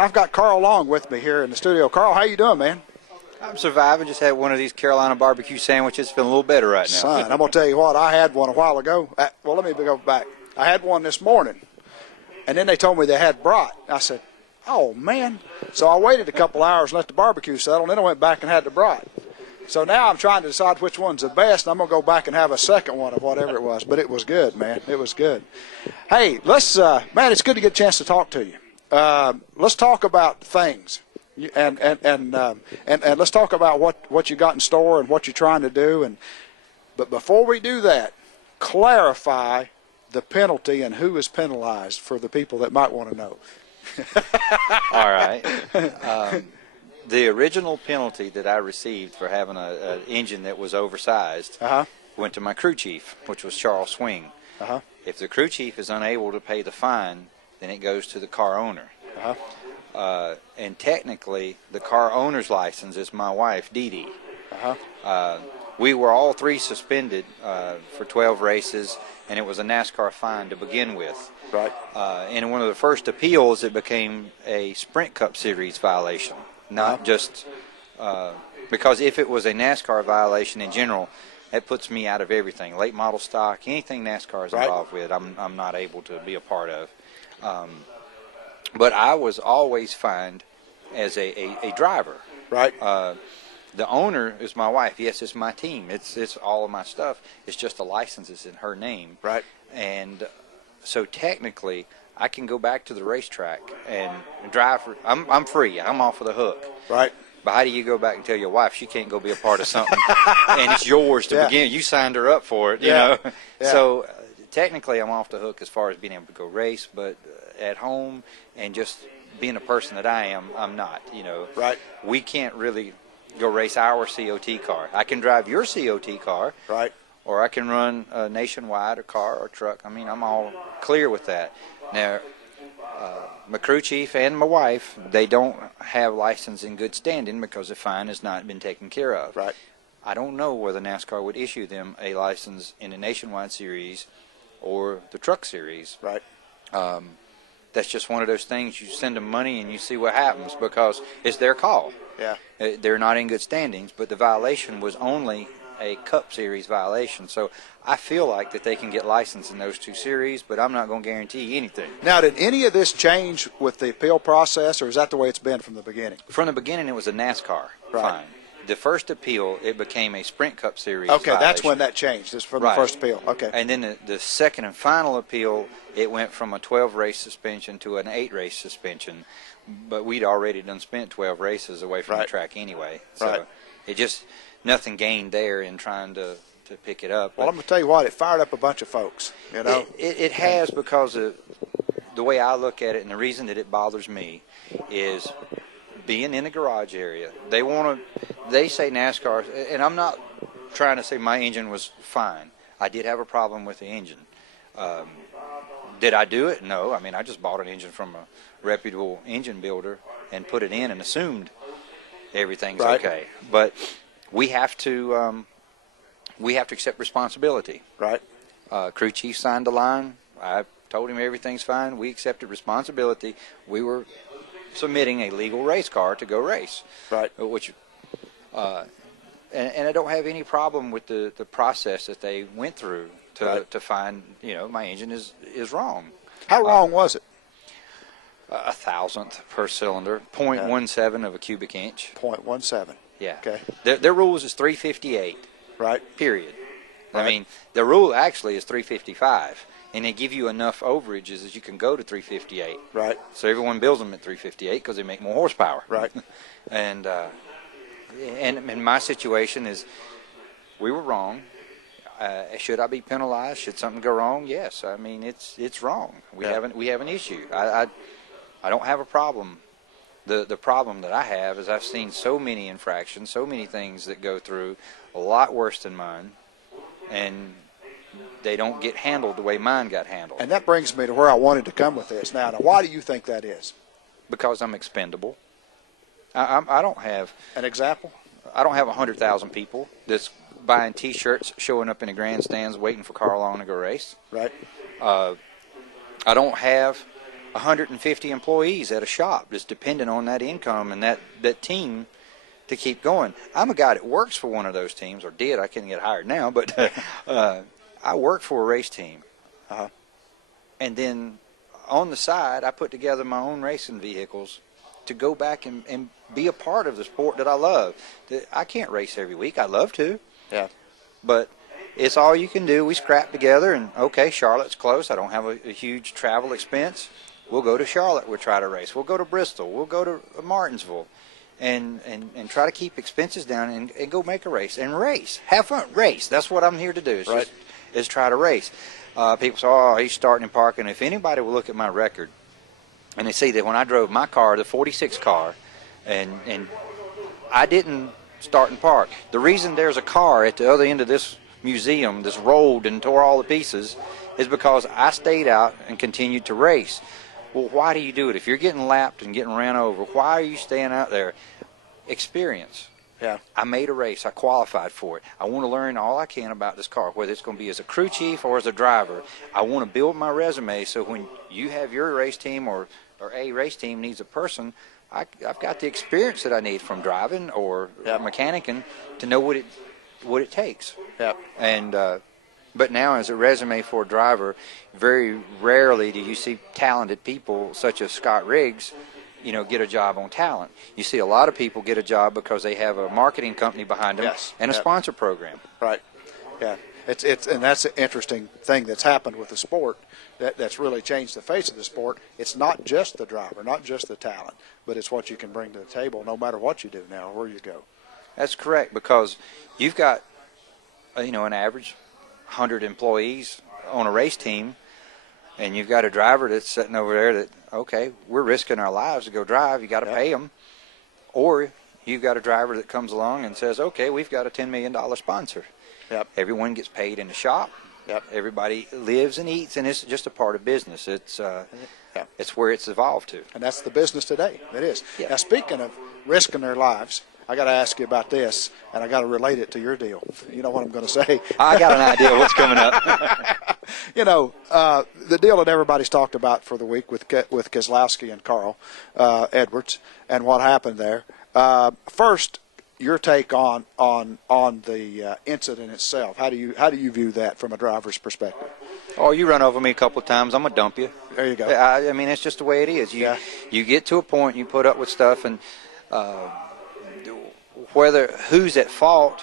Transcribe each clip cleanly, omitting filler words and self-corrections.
I've got Carl Long with me here in the studio. Carl, how you doing, man? I'm surviving. Just had one of these Carolina barbecue sandwiches. Feeling a little better right now. Son, I'm going to tell you what, I had one a while ago. Well, let me go back. I had one this morning, and then they told me they had brat. I said, oh, man. So I waited a couple hours and let the barbecue settle, and then I went back and had the brat. So now I'm trying to decide which one's the best, and I'm going to go back and have a second one of whatever it was. But it was good, man. It was good. Hey, let's, man, it's good to get a chance to talk to you. Let's talk about things, and let's talk about what you got in store and what you're trying to do. But before we do that, clarify the penalty and who is penalized for the people that might want to know. All right. The original penalty that I received for having an engine that was oversized went to my crew chief, which was Charles Swing. If the crew chief is unable to pay the fine, then it goes to the car owner. And technically, the car owner's license is my wife, Dee Dee. We were all three suspended for 12 races, and it was a NASCAR fine to begin with. Right. In one of the first appeals, it became a Sprint Cup Series violation, not just because if it was a NASCAR violation in general, that puts me out of everything. Late model stock, anything NASCAR is involved with, I'm not able to be a part of. But I was always fined as a driver. Right. The owner is my wife. Yes, it's my team. It's all of my stuff. It's just the license is in her name. Right. And so technically, I can go back to the racetrack and drive. I'm free. I'm off of the hook. Right. But how do you go back and tell your wife she can't go be a part of something and it's yours to begin? You signed her up for it, you know. Yeah. So technically, I'm off the hook as far as being able to go race, but at home and just being a person that I am, I'm not, you know. Right. We can't really go race our COT car. I can drive your COT car. Right. Or I can run a nationwide, a car or a truck. I mean, I'm all clear with that. Now, my crew chief and my wife, they don't have license in good standing because the fine has not been taken care of. Right. I don't know whether NASCAR would issue them a license in the nationwide series or the truck series. Right. That's just one of those things. You send them money and you see what happens because it's their call. Yeah. They're not in good standings, but the violation was only a Cup Series violation. So I feel like that they can get licensed in those two series, but I'm not going to guarantee anything. Now, did any of this change with the appeal process, or is that the way it's been from the beginning? From the beginning, it was a NASCAR fine. The first appeal, it became a Sprint Cup Series violation. That's when that changed. This from the first appeal. Okay. And then the second and final appeal, it went from a 12-race suspension to an 8-race suspension. But we'd already done spent 12 races away from the track anyway. So it just, nothing gained there in trying to pick it up. Well, I'm going to tell you what, it fired up a bunch of folks, you know. It has, because of the way I look at it, and the reason that it bothers me is being in the garage area. They say NASCAR, and I'm not trying to say my engine was fine. I did have a problem with the engine. Did I do it? No. I mean, I just bought an engine from a reputable engine builder and put it in and assumed everything's okay. But we have to accept responsibility. Right. Crew chief signed the line. I told him everything's fine. We accepted responsibility. We were submitting a legal race car to go race. Right. Which, and I don't have any problem with the process that they went through to find, you know, my engine is wrong. How wrong was it? 1,000th per cylinder, 0.17 of a cubic inch. 0.17. Yeah. Okay. Their rules is 358. Right. Period. Right. I mean, the rule actually is 355, and they give you enough overages as you can go to 358. Right. So everyone builds them at 358 because they make more horsepower. Right. And my situation is, we were wrong. Should I be penalized? Should something go wrong? Yes. I mean, it's wrong. We have an issue. I don't have a problem. The problem that I have is I've seen so many infractions, so many things that go through, a lot worse than mine, and they don't get handled the way mine got handled. And that brings me to where I wanted to come with this. Now, why do you think that is? Because I'm expendable. I don't have an example. I don't have 100,000 people that's buying T-shirts, showing up in the grandstands, waiting for Carl Long to go race. Right. I don't have 150 employees at a shop that's dependent on that income and that team to keep going. I'm a guy that works for one of those teams, or did. I can't get hired now, but I work for a race team. And then on the side, I put together my own racing vehicles to go back and be a part of the sport that I love. I can't race every week. I'd love to. Yeah. But it's all you can do. We scrap together, and okay, Charlotte's close. I don't have a huge travel expense. We'll go to Charlotte. We'll try to race. We'll go to Bristol. We'll go to Martinsville. And try to keep expenses down and go make a race and race. Have fun. Race. That's what I'm here to do. Is try to race. People say, oh, he's starting and parking. If anybody will look at my record and they see that when I drove my car, the 46 car, and I didn't start and park. The reason there's a car at the other end of this museum that's rolled and tore all the pieces is because I stayed out and continued to race. Well, why do you do it? If you're getting lapped and getting ran over, why are you staying out there? Experience. Yeah. I made a race. I qualified for it. I want to learn all I can about this car, whether it's going to be as a crew chief or as a driver. I want to build my resume so when you have your race team or a race team needs a person, I've got the experience that I need from driving or mechanicking to know what it takes. Yeah. And but now as a resume for a driver, very rarely do you see talented people such as Scott Riggs, get a job on talent. You see a lot of people get a job because they have a marketing company behind them and a sponsor program. Right. Yeah. And that's an interesting thing that's happened with the sport that's really changed the face of the sport. It's not just the driver, not just the talent, but it's what you can bring to the table no matter what you do now or where you go. That's correct, because you've got an average 100 employees on a race team, and you've got a driver that's sitting over there that, okay, we're risking our lives to go drive. You got to pay them. Or you've got a driver that comes along and says, okay, we've got a $10 million sponsor. Yep. Everyone gets paid in the shop. Yep. Everybody lives and eats, and it's just a part of business. It's where it's evolved to. And that's the business today. It is. Yeah. Now, speaking of risking their lives, I got to ask you about this, and I got to relate it to your deal. You know what I'm going to say? I got an idea of what's coming up. The deal that everybody's talked about for the week with Keselowski and Carl Edwards and what happened there. First, your take on the incident itself. How do you view that from a driver's perspective? Oh, you run over me a couple of times, I'm going to dump you. There you go. I mean, it's just the way it is. You get to a point, you put up with stuff, and who's at fault,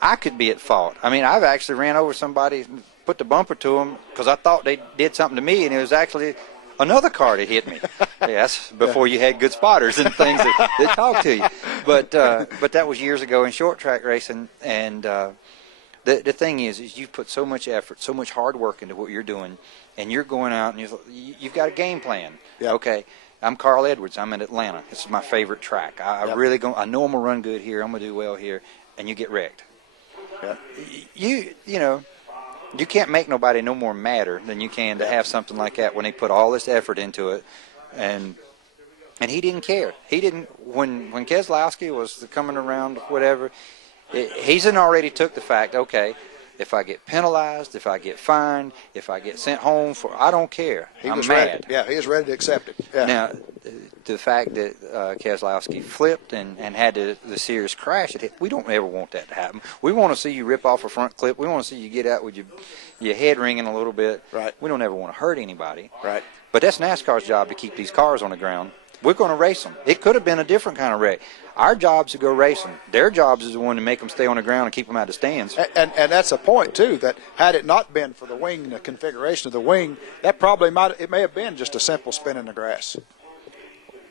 I could be at fault. I mean, I've actually ran over somebody, put the bumper to them because I thought they did something to me, and it was actually another car that hit me. Yes, before you had good spotters and things that talk to you. But that was years ago in short track racing, and the thing is you put so much effort, so much hard work into what you're doing, and you're going out and you've got a game plan. Yeah. Okay. I'm Carl Edwards. I'm in Atlanta. This is my favorite track. I know I'm gonna run good here. I'm gonna do well here, and you get wrecked. Yeah. You can't make nobody no more madder than you can to have something like that when they put all this effort into it, and he didn't care. He didn't when Keselowski was coming around, whatever. He's already took the fact. Okay, if I get penalized, if I get fined, if I get sent home I don't care. I'm mad. He was ready to accept it. Yeah. Now, the fact that Keselowski flipped and had the serious crash, we don't ever want that to happen. We want to see you rip off a front clip. We want to see you get out with your head ringing a little bit. Right. We don't ever want to hurt anybody. Right. But that's NASCAR's job to keep these cars on the ground. We're going to race them. It could have been a different kind of wreck. Our job's to go racing. Their jobs is the one to make them stay on the ground and keep them out of the stands. And that's a point too. That had it not been for the wing, the configuration of the wing, that probably may have been just a simple spin in the grass.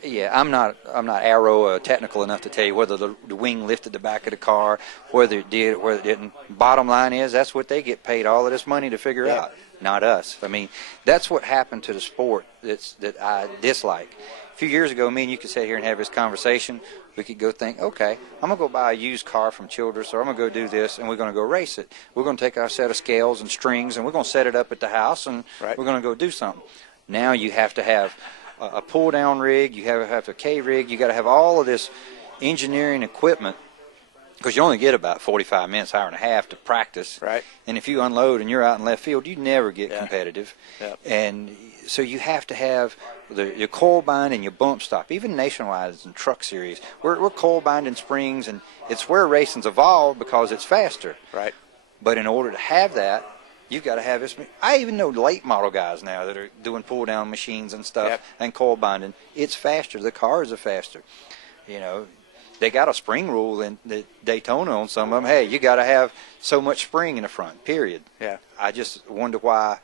Yeah, I'm not aero technical enough to tell you whether the wing lifted the back of the car, whether it did, whether it didn't. Bottom line is that's what they get paid all of this money to figure out, not us. I mean, that's what happened to the sport that I dislike. A few years ago, me and you could sit here and have this conversation. We could go think, okay, I'm going to go buy a used car from Childress, or I'm going to go do this, and we're going to go race it. We're going to take our set of scales and strings, and we're going to set it up at the house, and we're going to go do something. Now you have to have a pull-down rig. You have a K-rig. You got to have all of this engineering equipment because you only get about 45 minutes, hour and a half to practice. Right. And if you unload and you're out in left field, you never get competitive. Yep. And so you have to have your coil bind and your bump stop. Even nationwide in truck series, we're coil binding springs, and it's where racing's evolved because it's faster. Right. But in order to have that, you've got to have this. I even know late model guys now that are doing pull down machines and stuff and coil binding. It's faster. The cars are faster. You know, they got a spring rule in the Daytona on some of them. Hey, you got to have so much spring in the front, period. Yeah. I just wonder why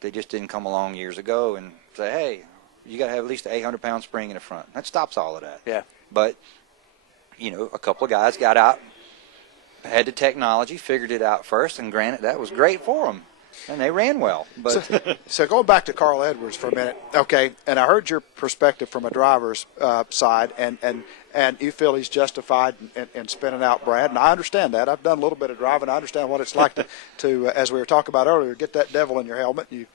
they just didn't come along years ago and say, hey, you got to have at least an 800-pound spring in the front. That stops all of that. Yeah. But, you know, a couple of guys got out, had the technology, figured it out first, and granted, that was great for them. And they ran well. But so going back to Carl Edwards for a minute, okay, and I heard your perspective from a driver's side, and you feel he's justified in spinning out Brad, and I understand that. I've done a little bit of driving. I understand what it's like to as we were talking about earlier, get that devil in your helmet. You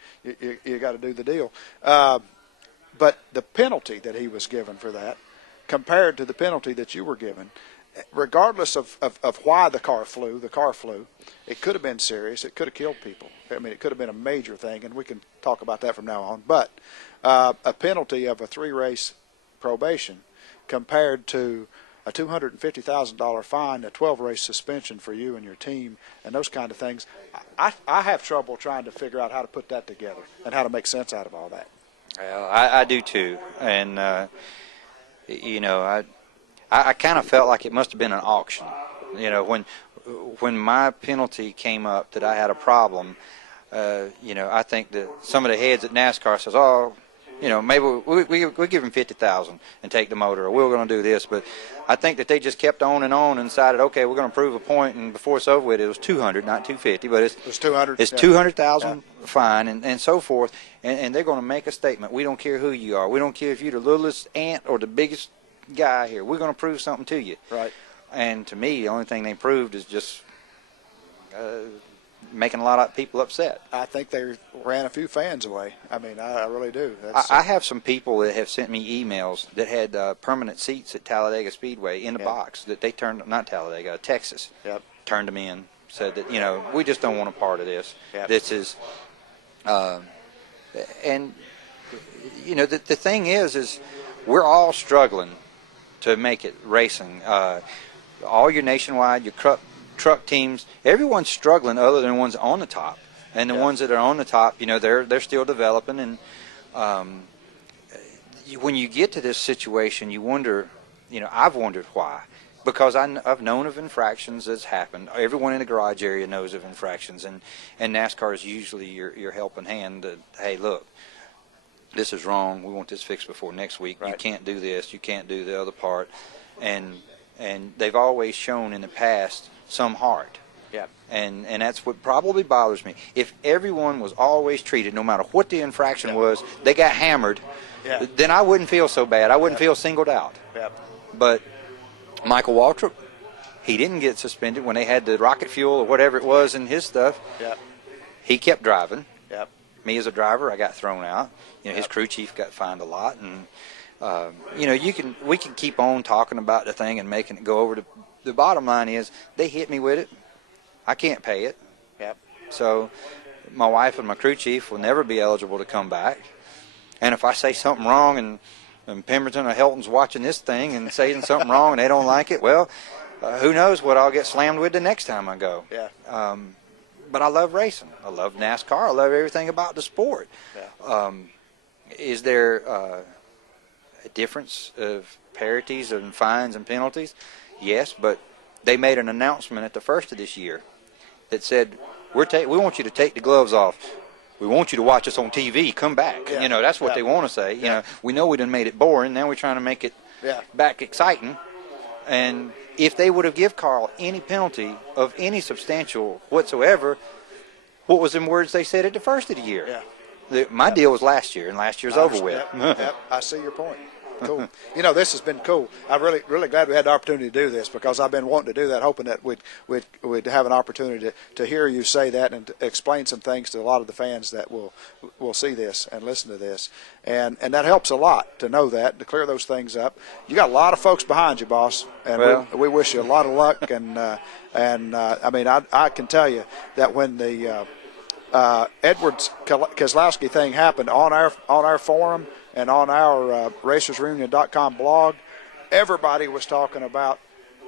got to do the deal. But the penalty that he was given for that, compared to the penalty that you were given, regardless of why the car flew, it could have been serious. It could have killed people. I mean, it could have been a major thing, and we can talk about that from now on. But a penalty of a 3-race probation compared to a $250,000 fine, a 12-race suspension for you and your team, and those kind of things, I have trouble trying to figure out how to put that together and how to make sense out of all that. Well, I do too. And, you know, I kind of felt like it must have been an auction. You know, when my penalty came up that I had a problem, you know, I think that some of the heads at NASCAR says, oh, you know, maybe we give him $50,000 and take the motor, or we're going to do this. But I think that they just kept on and decided, okay, we're going to prove a point, and before it's over with, it was 200, not 250, but it was 200. It's 200,000 fine and so forth, and they're going to make a statement. We don't care who you are. We don't care if you're the littlest ant or the biggest guy here. We're going to prove something to you. Right. And to me, the only thing they proved is just making a lot of people upset. I think they ran a few fans away. I mean, I really do. I have some people that have sent me emails that had permanent seats at Talladega Speedway in the box that they turned, not Talladega, Texas, turned them in, said that, you know, we just don't want a part of this. This is, and, you know, the thing is we're all struggling to make it racing. All your nationwide, your truck teams, everyone's struggling other than the ones on the top. And the ones that are on the top, you know, they're still developing. And when you get to this situation, you wonder, you know, I've wondered why. Because I've known of infractions that's happened. Everyone in the garage area knows of infractions. And NASCAR is usually your helping hand to, hey, look, this is wrong. We want this fixed before next week. Right. You can't do this. You can't do the other part. And they've always shown in the past some heart. Yeah. And that's what probably bothers me. If everyone was always treated, no matter what the infraction was, they got hammered, then I wouldn't feel so bad. I wouldn't feel singled out. Yeah. But Michael Waltrip, he didn't get suspended when they had the rocket fuel or whatever it was in his stuff. Yeah. He kept driving. Yeah. Me as a driver, I got thrown out. You know, his crew chief got fined a lot, and you know, we can keep on talking about the thing and making it go over. The bottom line is they hit me with it. I can't pay it. Yep. So my wife and my crew chief will never be eligible to come back. And if I say something wrong and Pemberton or Helton's watching this thing and saying something wrong and they don't like it, well, who knows what I'll get slammed with the next time I go. Yeah. But I love racing. I love NASCAR. I love everything about the sport. Yeah. Is there a difference of parities and fines and penalties? Yes, but they made an announcement at the first of this year that said, we want you to take the gloves off. We want you to watch us on TV. Come back. Yeah. You know, that's what they want to say. You know, we know we done made it boring. Now we're trying to make it back exciting. And if they would have give Carl any penalty of any substantial whatsoever, what was them words they said at the first of the year? Yeah. My deal was last year, and last year's over with. Yep. I see your point. Cool. You know, this has been cool. I'm really glad we had the opportunity to do this, because I've been wanting to do that, hoping that we'd have an opportunity to hear you say that and to explain some things to a lot of the fans that will see this and listen to this. And that helps a lot to know that, to clear those things up. You got a lot of folks behind you, boss, and well, we wish you a lot of luck. And I mean, I can tell you that when the Edwards Keselowski thing happened on our forum and on our racersreunion.com blog, everybody was talking about,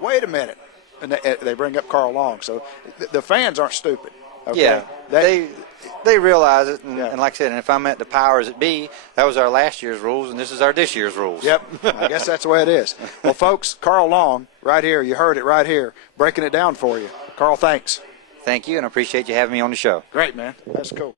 wait a minute, and they bring up Carl Long. So the fans aren't stupid. Okay? Yeah, they realize it, and, Yeah. and like I said, and if I'm at the powers that be, that was our last year's rules, and this is our this year's rules. Yep, I guess that's the way it is. Well, folks, Carl Long, right here, you heard it right here, breaking it down for you. Carl, thanks. Thank you, and I appreciate you having me on the show. Great, man. That's cool.